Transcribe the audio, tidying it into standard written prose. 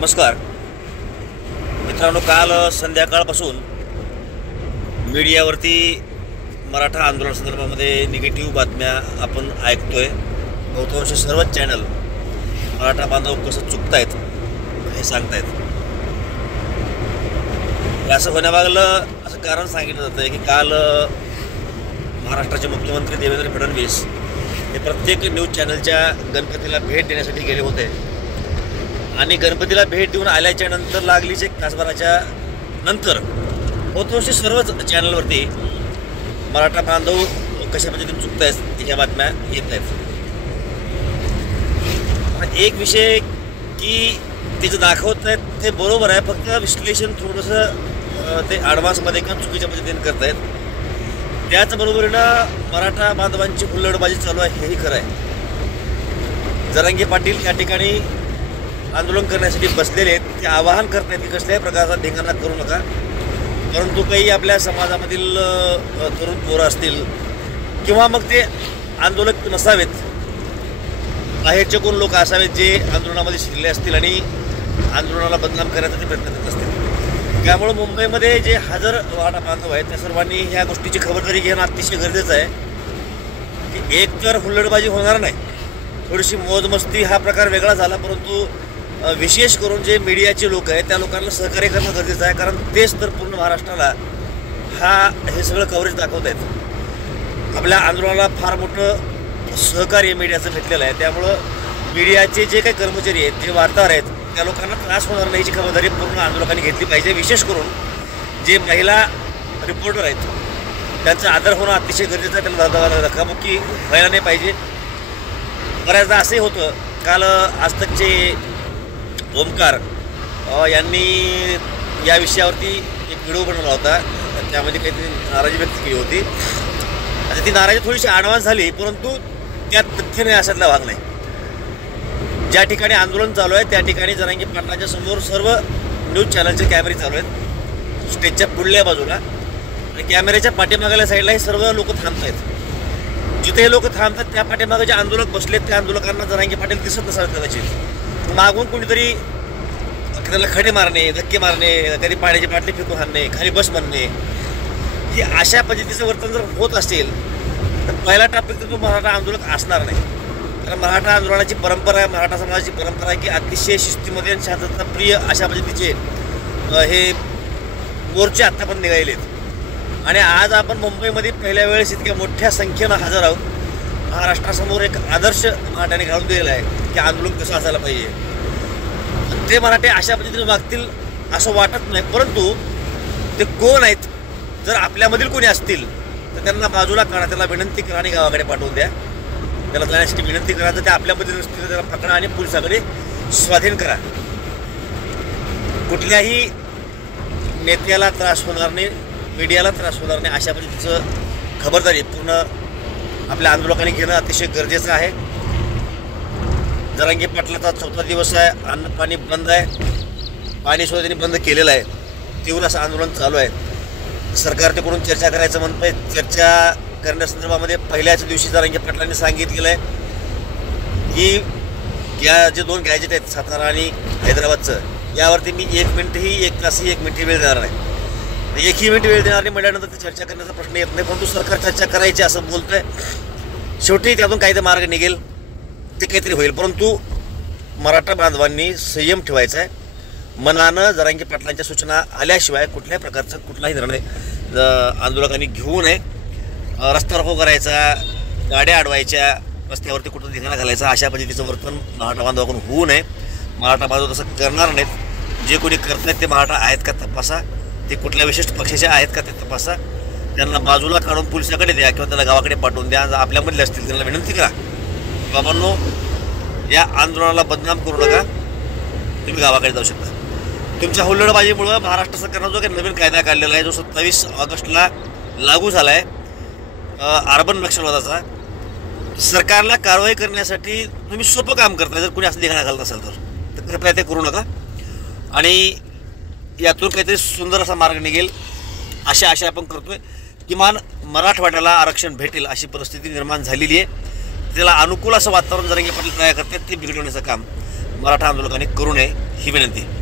नमस्कार मित्रांनो, काल संध्याकाळपासून मीडियावरती मराठा आंदोलन संदर्भामध्ये निगेटिव्ह बातम्या आपण ऐकतोय। बहुतांश सर्वच चॅनल मराठा बांधव कसं चुकतायत हे सांगतायत। असं होण्यामागलं असं कारण सांगितलं जातं की काल महाराष्ट्राचे मुख्यमंत्री देवेंद्र फडणवीस हे प्रत्येक न्यूज चॅनलच्या गणपतीला भेट देण्यासाठी गेले होते आणि गणपतीला भेट देऊन आल्याच्या नंतर लागलीच एक तासभराच्या नंतर बहुतांश सर्वच चॅनलवरती मराठा बांधव कशा पद्धतीने चुकतायत ह्या बातम्या येत आहेत। एक विषय की ते जे दाखवत आहेत ते बरोबर आहे, फक्त विश्लेषण थोडंसं ते ॲडव्हान्समध्ये किंवा चुकीच्या पद्धतीने करत आहेत। त्याचबरोबरीनं मराठा बांधवांची हुल्लडबाजी चालू आहे हेही खरं आहे। जरांगे पाटील त्या ठिकाणी आंदोलन करण्यासाठी बसलेले आहेत, ते आवाहन करत आहेत की कसल्याही प्रकारचा धिंगाणा करू नका, परंतु काही आपल्या समाजामधील तरुण पोरं असतील किंवा मग ते आंदोलक नसावेत, बाहेरचे कोण लोक असावेत जे आंदोलनामध्ये शिरले असतील आणि आंदोलनाला बदनाम करण्याचा ते प्रयत्न करत असतील। त्यामुळे मुंबईमध्ये जे हजर मराठा बांधव आहेत त्या सर्वांनी ह्या गोष्टीची खबरदारी घेणं अतिशय गरजेचं आहे की एक तर हुल्लडबाजी होणार नाही, थोडीशी मोजमस्ती हा प्रकार वेगळा झाला, परंतु विशेष करून जे मीडियाचे लोक आहेत त्या लोकांना सहकार्य करणं गरजेचं आहे, कारण तेच तर पूर्ण महाराष्ट्राला हे सगळं कव्हरेज दाखवत आहेत। आपल्या आंदोलनाला फार मोठं सहकार्य मीडियाचं भेटलेलं आहे, त्यामुळं मीडियाचे जे काही कर्मचारी आहेत, जे वार्ताहर आहेत, त्या लोकांना त्रास होणार नाही याची खबरदारी पूर्ण आंदोलकांनी घेतली पाहिजे। विशेष करून जे महिला रिपोर्टर आहेत त्यांचा आदर होणं अतिशय गरजेचं आहे, त्यांना धक्काबुक्की व्हायला नाही पाहिजे। बऱ्याचदा असंही होतं, काल आजतकचे ओमकार यांनी या विषयावरती एक व्हिडिओ बनवला होता, त्यामध्ये काहीतरी नाराजी व्यक्त केली होती। आता ती नाराजी थोडीशी ॲडव्हान्स झाली, परंतु त्यात तथ्य नाही अशातला भाग नाही। ज्या ठिकाणी आंदोलन चालू आहे त्या ठिकाणी जरांगे पाटलांच्या समोर सर्व न्यूज चॅनलचे कॅमेरे चालू आहेत, स्टेजच्या पुढल्या बाजूला आणि कॅमेऱ्याच्या पाठीमागल्या साईडला हे सर्व लोक थांबत आहेत। जिथे हे लोक थांबतात त्या पाठीमागे जे आंदोलक बसलेत त्या आंदोलकांना जरांगे पाटील दिसत नसावेत कदाचित। मागून कोणीतरी त्याला खडे मारणे, धक्के मारणे, कधी पाण्याची बाटली फेकून आणणे, खाली बस म्हणणे, ही अशा पद्धतीचं वर्तन जर होत असेल तर पहिला टप्प्यात तो मराठा आंदोलक असणार नाही। कारण मराठा आंदोलनाची परंपरा आहे, मराठा समाजाची परंपरा आहे की अतिशय शिस्तीमध्ये आणि शांतताप्रिय अशा पद्धतीचे हे मोर्चे आत्ता पण निघालेत आणि आज आपण मुंबईमध्ये पहिल्या वेळेस इतक्या मोठ्या संख्येनं हजर आहोत। महाराष्ट्रासमोर एक आदर्श मराठ्याने घालून दिलेला आहे की आंदोलन कसं असायला पाहिजे। ते मराठे अशा पद्धतीने वागतील असं वाटत नाही, परंतु ते कोण आहेत, जर आपल्यामधील कोणी असतील तर त्यांना बाजूला काढा, त्याला विनंती करा आणि गावाकडे पाठवून द्या, त्याला जाण्यासाठी विनंती करा। तर ते आपल्यामध्ये नसतील तर त्याला पकडा आणि पोलिसांकडे स्वाधीन करा। कुठल्याही नेत्याला त्रास होणार नाही, मीडियाला त्रास होणार नाही अशा पद्धतीचं खबरदारी पूर्ण आपल्या आंदोलकांनी घेणं अतिशय गरजेचं आहे। जरांगे पाटलाचा 4था दिवस आहे, अन्न पाणी बंद आहे, पाणी सुद्धा त्यांनी बंद केलेलं आहे, तीव्र असं आंदोलन चालू आहे। सरकारच्याकडून चर्चा करायचं म्हणतंय, चर्चा करण्यासंदर्भामध्ये पहिल्याच दिवशी जरांगे पाटलांनी सांगितलेलं आहे की या जे 2 गॅजेट आहेत सातारा आणि हैदराबादचं, यावरती मी 1 मिनिटही 1 तासही 1 मिनिटही वेळ देणार नाही। 1ही मिनिट वेळ देणार नाही म्हटल्यानंतर ते चर्चा करण्याचा प्रश्न येत नाही, परंतु सरकार चर्चा करायची असं बोलतं आहे। शेवटी त्यातून काही ते मार्ग निघेल, ते काहीतरी होईल, परंतु मराठा बांधवांनी संयम ठेवायचा आहे। मनानं जरांगे पाटलांच्या सूचना आल्याशिवाय कुठल्याही प्रकारचा कुठलाही निर्णय आंदोलकांनी घेऊ नये। रस्ता रोको करायचा, गाड्या अडवायच्या, रस्त्यावरती कुठं धिंगाणा घालायचा अशा पद्धतीचं वर्तन मराठा बांधवाकडून होऊ नये। मराठा बांधव तसं करणार नाहीत। जे कोणी करत नाहीत ते मराठा आहेत का तपासा, ते कुठल्या विशिष्ट पक्षाचे आहेत का ते तपासा, त्यांना बाजूला काढून पोलिसाकडे द्या किंवा त्याला गावाकडे पाठवून द्या। जर आपल्यामधले असतील त्यांना विनंती करा, बाबांनो या आंदोलनाला बदनाम करू नका, तुम्ही गावाकडे जाऊ शकता। तुमच्या हुल्लडबाजीमुळं महाराष्ट्र सरकारनं जो काही नवीन कायदा काढलेला आहे, जो 27 ऑगस्टला लागू झाला आहे अर्बन नक्षलवादाचा, सरकारला कारवाई करण्यासाठी तुम्ही सोपं काम करता। जर कोणी असं धिंगाणा घालत असेल तर कृपया ते करू नका आणि यातून काहीतरी सुंदर असा मार्ग निघेल अशा आशा आपण करतोय। किमान मराठवाड्याला आरक्षण भेटेल अशी परिस्थिती निर्माण झालेली आहे। त्याला अनुकूल असं वातावरण जरांगे पाटील तयार करतात, ते बिघडवण्याचं काम मराठा आंदोलकांनी करू नये ही विनंती.